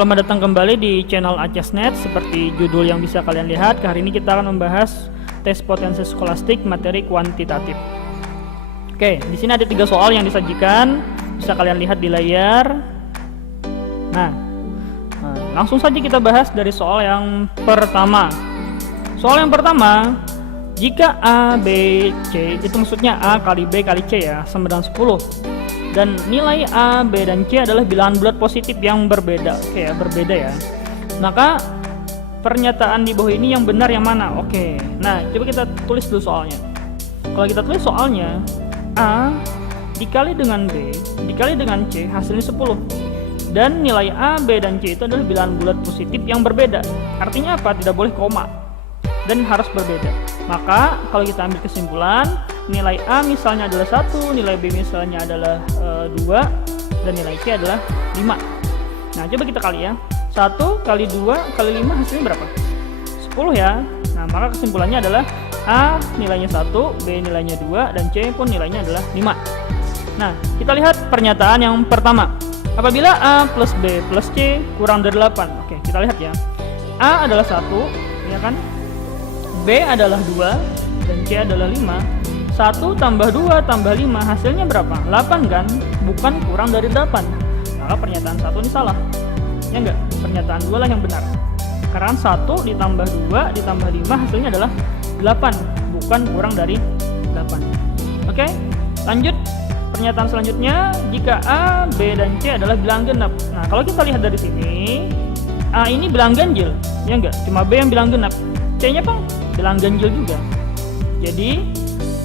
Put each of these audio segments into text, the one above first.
Selamat datang kembali di channel ACESNet. Seperti judul yang bisa kalian lihat, hari ini kita akan membahas tes potensi skolastik materi kuantitatif. Oke, di sini ada 3 soal yang disajikan, bisa kalian lihat di layar. Nah, langsung saja kita bahas dari soal yang pertama. Soal yang pertama, jika A, B, C, itu maksudnya A kali B kali C ya, sama dengan 10. Dan nilai A, B, dan C adalah bilangan bulat positif yang berbeda. Oke ya, berbeda ya. Maka pernyataan di bawah ini yang benar yang mana? Oke, nah coba kita tulis dulu soalnya. Kalau kita tulis soalnya, A dikali dengan B dikali dengan C hasilnya 10. Dan nilai A, B, dan C itu adalah bilangan bulat positif yang berbeda. Artinya apa? Tidak boleh koma dan harus berbeda. Maka kalau kita ambil kesimpulan, nilai A misalnya adalah 1, nilai B misalnya adalah 2, dan nilai C adalah 5. Nah, coba kita kali ya. 1 kali 2 kali 5 hasilnya berapa? 10 ya. Nah, maka kesimpulannya adalah A nilainya 1, B nilainya 2, dan C pun nilainya adalah 5. Nah, kita lihat pernyataan yang pertama. Apabila A plus B plus C kurang dari 8. Oke, kita lihat ya. A adalah 1, ya kan? B adalah 2, dan C adalah 5. 1 tambah 2 tambah 5 hasilnya berapa? 8 kan? Bukan kurang dari 8. Maka pernyataan 1 ini salah. Ya enggak? Pernyataan 2 lah yang benar. Karena 1 ditambah 2 ditambah 5 hasilnya adalah 8, bukan kurang dari 8. Oke, lanjut. Pernyataan selanjutnya, jika A, B, dan C adalah bilangan genap. Nah, kalau kita lihat dari sini, A ini bilangan ganjil. Ya enggak? Cuma B yang bilangan genap. C-nya Bang, bilangan ganjil juga. Jadi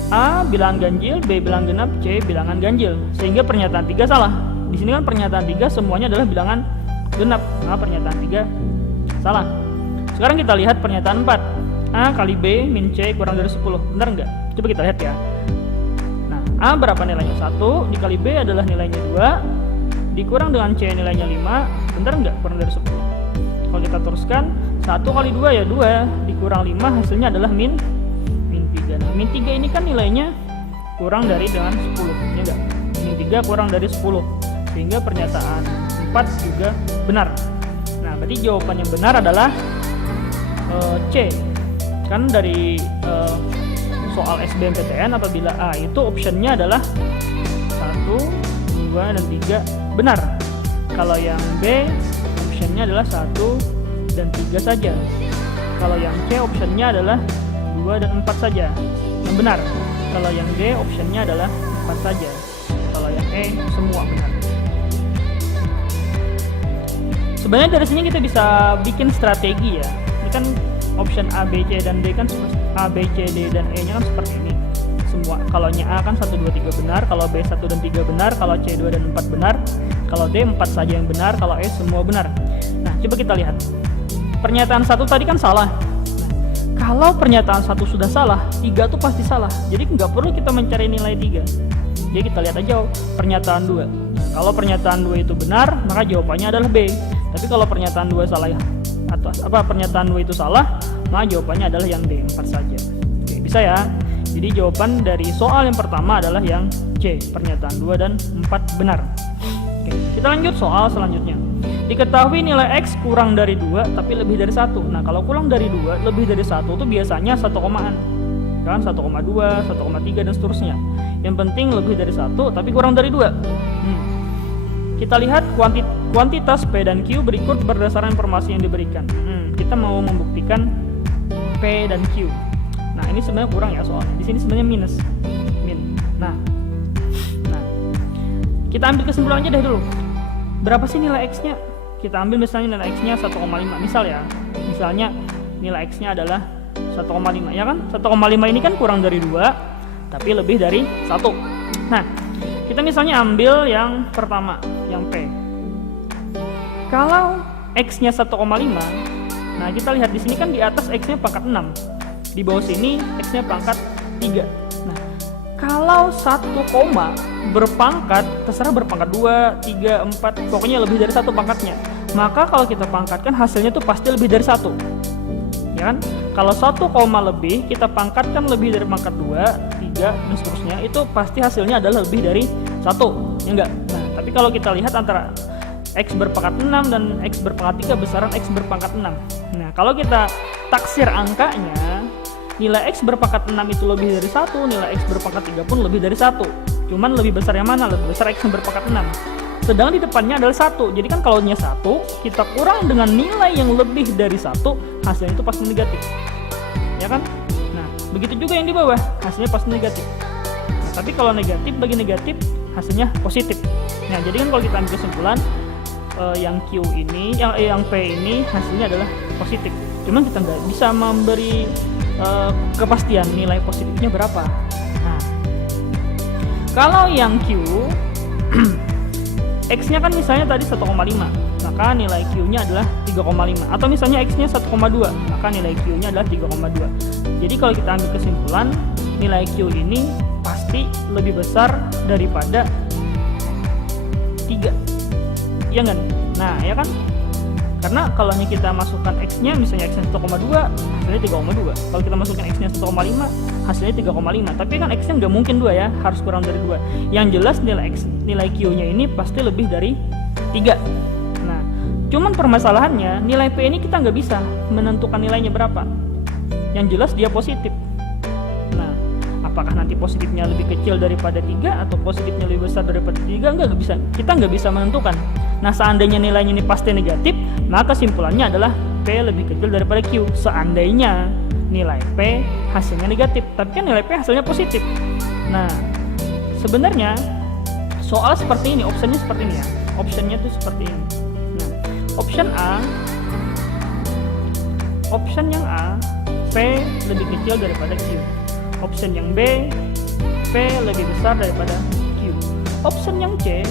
A bilangan ganjil, B bilangan genap, C bilangan ganjil. Sehingga pernyataan 3 salah. Di sini kan pernyataan 3 semuanya adalah bilangan genap. Nah, pernyataan 3 salah. Sekarang kita lihat pernyataan 4. A kali B min C kurang dari 10. Benar enggak? Coba kita lihat ya. Nah, A berapa nilainya? 1 dikali B adalah nilainya 2 dikurang dengan C nilainya 5. Benar enggak? Kurang dari 10. Kalau kita teruskan, 1 kali 2 ya 2 dikurang 5 hasilnya adalah min 3. Nah, min 3 ini kan nilainya kurang dari dengan 10, ya enggak? Min 3 kurang dari 10, sehingga pernyataan 4 juga benar. Nah, berarti jawaban yang benar adalah C. Kan dari soal SBMPTN, apabila A itu optionnya adalah 1, 2, dan 3 benar. Kalau yang B optionnya adalah 1 dan 3 saja. Kalau yang C optionnya adalah 2 dan 4 saja yang benar. Kalau yang D optionnya adalah 4 saja. Kalau yang E semua benar. Sebenarnya dari sini kita bisa bikin strategi ya. Ini kan option A, B, C, dan D kan A, B, C, D, dan E nya kan seperti ini. Semua. Kalau A kan 1, 2, 3 benar. Kalau B 1 dan 3 benar. Kalau C 2 dan 4 benar. Kalau D 4 saja yang benar. Kalau E semua benar. Nah, coba kita lihat. Pernyataan 1 tadi kan salah. Kalau pernyataan 1 sudah salah, 3 tuh pasti salah. Jadi nggak perlu kita mencari nilai 3. Jadi kita lihat aja pernyataan 2. Nah, kalau pernyataan 2 itu benar, maka jawabannya adalah B. Tapi kalau pernyataan 2 salah ya, atau pernyataan 2 itu salah, maka jawabannya adalah yang D, 4 saja. Oke, bisa ya. Jadi jawaban dari soal yang pertama adalah yang C, pernyataan 2 dan 4 benar. Oke, kita lanjut soal selanjutnya. Diketahui nilai X kurang dari 2 tapi lebih dari 1. Nah, kalau kurang dari 2 lebih dari 1 itu biasanya 1 komaan. Kan 1,2, 1,3 dan seterusnya. Yang penting lebih dari 1 tapi kurang dari 2. Kita lihat kuantitas P dan Q berikut berdasarkan informasi yang diberikan. Kita mau membuktikan P dan Q. Nah, ini sebenarnya kurang ya soalnya. Di sini sebenarnya minus. Nah, kita ambil kesimpulannya deh dulu. Berapa sih nilai X-nya? Kita ambil misalnya nilai X-nya 1,5 misal ya. Misalnya nilai X-nya adalah 1,5 ya kan? 1,5 ini kan kurang dari 2 tapi lebih dari 1. Nah, kita misalnya ambil yang pertama, yang P. Kalau X-nya 1,5, nah kita lihat di sini kan di atas X-nya pangkat 6. Di bawah sini X-nya pangkat 3. Nah, kalau 1 koma berpangkat, terserah berpangkat 2, 3, 4, pokoknya lebih dari 1 pangkatnya. Maka kalau kita pangkatkan hasilnya tuh pasti lebih dari 1. Ya kan? Kalau 1 koma lebih kita pangkatkan lebih dari pangkat 2, 3, dan seterusnya, itu pasti hasilnya adalah lebih dari 1. Ya enggak? Nah, tapi kalau kita lihat antara X berpangkat 6 dan X berpangkat 3 besaran X berpangkat 6. Nah, kalau kita taksir angkanya, nilai X berpangkat 6 itu lebih dari 1, nilai X berpangkat 3 pun lebih dari 1. Cuman lebih besar yang mana? Lebih besar X yang berpangkat 6. Sedangkan di depannya adalah 1. Jadi kan kalau nya 1, kita kurang dengan nilai yang lebih dari 1, hasilnya itu pasti negatif. Ya kan? Nah, begitu juga yang di bawah, hasilnya pasti negatif. Nah, tapi kalau negatif bagi negatif, hasilnya positif. Nah, jadi kan kalau kita ambil kesimpulan, yang Q ini, yang P ini hasilnya adalah positif. Cuman kita nggak bisa memberi kepastian nilai positifnya berapa. Nah, kalau yang Q X-nya kan misalnya tadi 1,5, maka nilai Q-nya adalah 3,5. Atau misalnya X-nya 1,2, maka nilai Q-nya adalah 3,2. Jadi kalau kita ambil kesimpulan, nilai Q ini pasti lebih besar daripada 3. Ya kan? Nah, ya kan? Karena kalau kita masukkan X-nya, misalnya X-nya 1,2, hasilnya 3,2. Kalau kita masukkan X-nya 1,5, hasilnya 3,5. Tapi kan X-nya nggak mungkin 2 ya, harus kurang dari 2. Yang jelas nilai Q-nya ini pasti lebih dari 3. Nah, cuman permasalahannya, nilai P ini kita nggak bisa menentukan nilainya berapa. Yang jelas dia positif. Nah, apakah nanti positifnya lebih kecil daripada 3 atau positifnya lebih besar daripada 3? Nggak bisa. Kita nggak bisa menentukan. Nah, seandainya nilainya ini pasti negatif, maka kesimpulannya adalah P lebih kecil daripada Q. Seandainya nilai P hasilnya negatif, tapi kan nilai P hasilnya positif. Nah, sebenarnya soal seperti ini, optionnya seperti ini ya. Optionnya tuh seperti ini. Nah, option yang A, P lebih kecil daripada Q. Option yang B, P lebih besar daripada Q. Option yang C,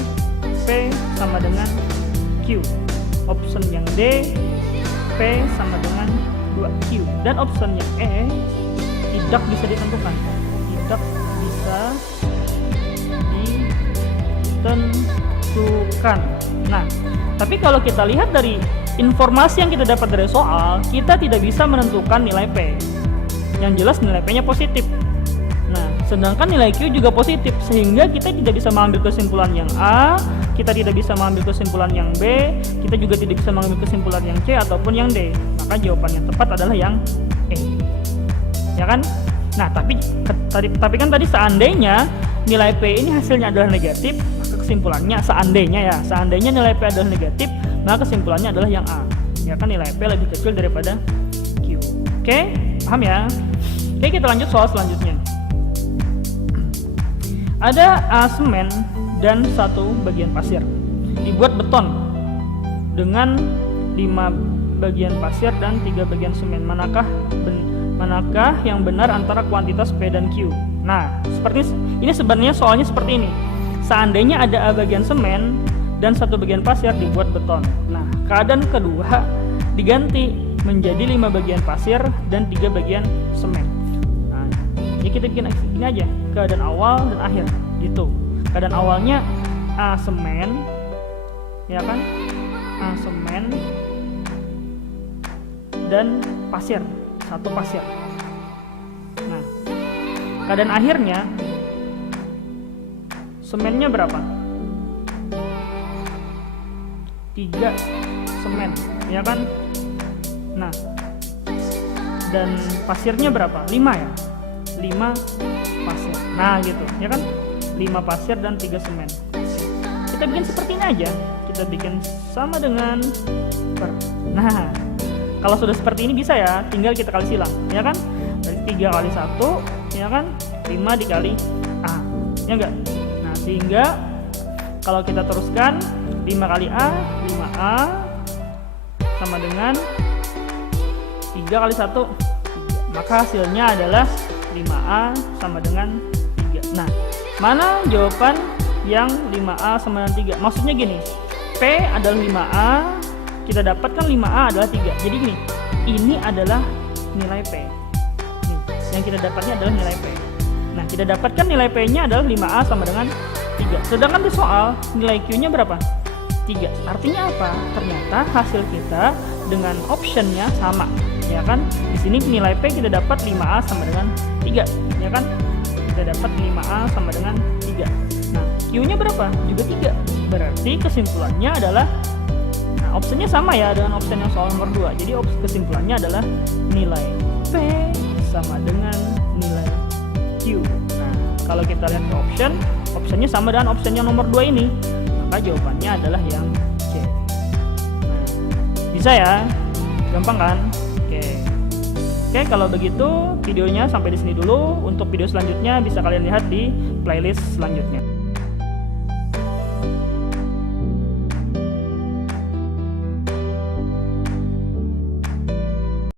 P sama dengan Q. Option yang D, P sama dengan 2Q. Dan option yang E tidak bisa ditentukan. Tidak bisa ditentukan. Nah, tapi kalau kita lihat dari informasi yang kita dapat dari soal, kita tidak bisa menentukan nilai P. Yang jelas nilai P-nya positif. Nah, sedangkan nilai Q juga positif, sehingga kita tidak bisa mengambil kesimpulan yang A, kita tidak bisa mengambil kesimpulan yang B, kita juga tidak bisa mengambil kesimpulan yang C ataupun yang D. Maka jawaban yang tepat adalah yang E. Ya kan? Nah, tapi kan tadi seandainya nilai P ini hasilnya adalah negatif, maka kesimpulannya seandainya nilai P adalah negatif, maka kesimpulannya adalah yang A. Ya kan, nilai P lebih kecil daripada Q. Oke, paham ya? Oke, kita lanjut soal selanjutnya. Ada semen dan 1 bagian pasir. Dibuat beton dengan 5 bagian pasir dan 3 bagian semen. Manakah yang benar antara kuantitas P dan Q? Nah, seperti ini sebenarnya soalnya seperti ini. Seandainya ada A bagian semen dan 1 bagian pasir dibuat beton. Nah, keadaan kedua diganti menjadi 5 bagian pasir dan 3 bagian semen. Nah, jadi kita bikin gini aja, keadaan awal dan akhir gitu. Keadaan awalnya A semen, ya kan? A semen dan pasir, 1 pasir. Nah, keadaan akhirnya semennya berapa? 3 semen, ya kan? Nah, dan pasirnya berapa? 5 ya? 5 pasir. Nah, gitu, ya kan? 5 pasir dan 3 semen. Kita bikin seperti ini aja. Kita bikin sama dengan per. Nah, kalau sudah seperti ini bisa ya, tinggal kita kali silang, ya kan? Dari 3 kali 1, ya kan? 5 dikali A, ya enggak? Nah, sehingga kalau kita teruskan 5 kali A, 5A sama dengan 3 kali 1, 3. Maka hasilnya adalah 5A sama dengan 3. Nah, mana jawaban yang 5A sama dengan 3? Maksudnya gini, P adalah 5A, kita dapatkan 5A adalah 3. Jadi gini, ini adalah nilai P. Nih, yang kita dapatnya adalah nilai P. Nah, kita dapatkan nilai P-nya adalah 5A sama dengan 3. Sedangkan di soal, nilai Q-nya berapa? 3. Artinya apa? Ternyata hasil kita dengan optionnya sama, ya kan? Di sini nilai P kita dapat 5A sama dengan 3, ya kan? Kita dapat 5A sama dengan 3. Nah, Q-nya berapa? Juga 3. Berarti kesimpulannya adalah opsinya sama ya dengan opsi yang soal nomor 2. Jadi kesimpulannya adalah nilai P sama dengan nilai Q. Nah, kalau kita lihat ke optionnya sama dengan opsi yang nomor 2 ini, maka jawabannya adalah yang C. Nah, bisa ya? Gampang kan? Oke, kalau begitu videonya sampai di sini dulu. Untuk video selanjutnya bisa kalian lihat di playlist selanjutnya.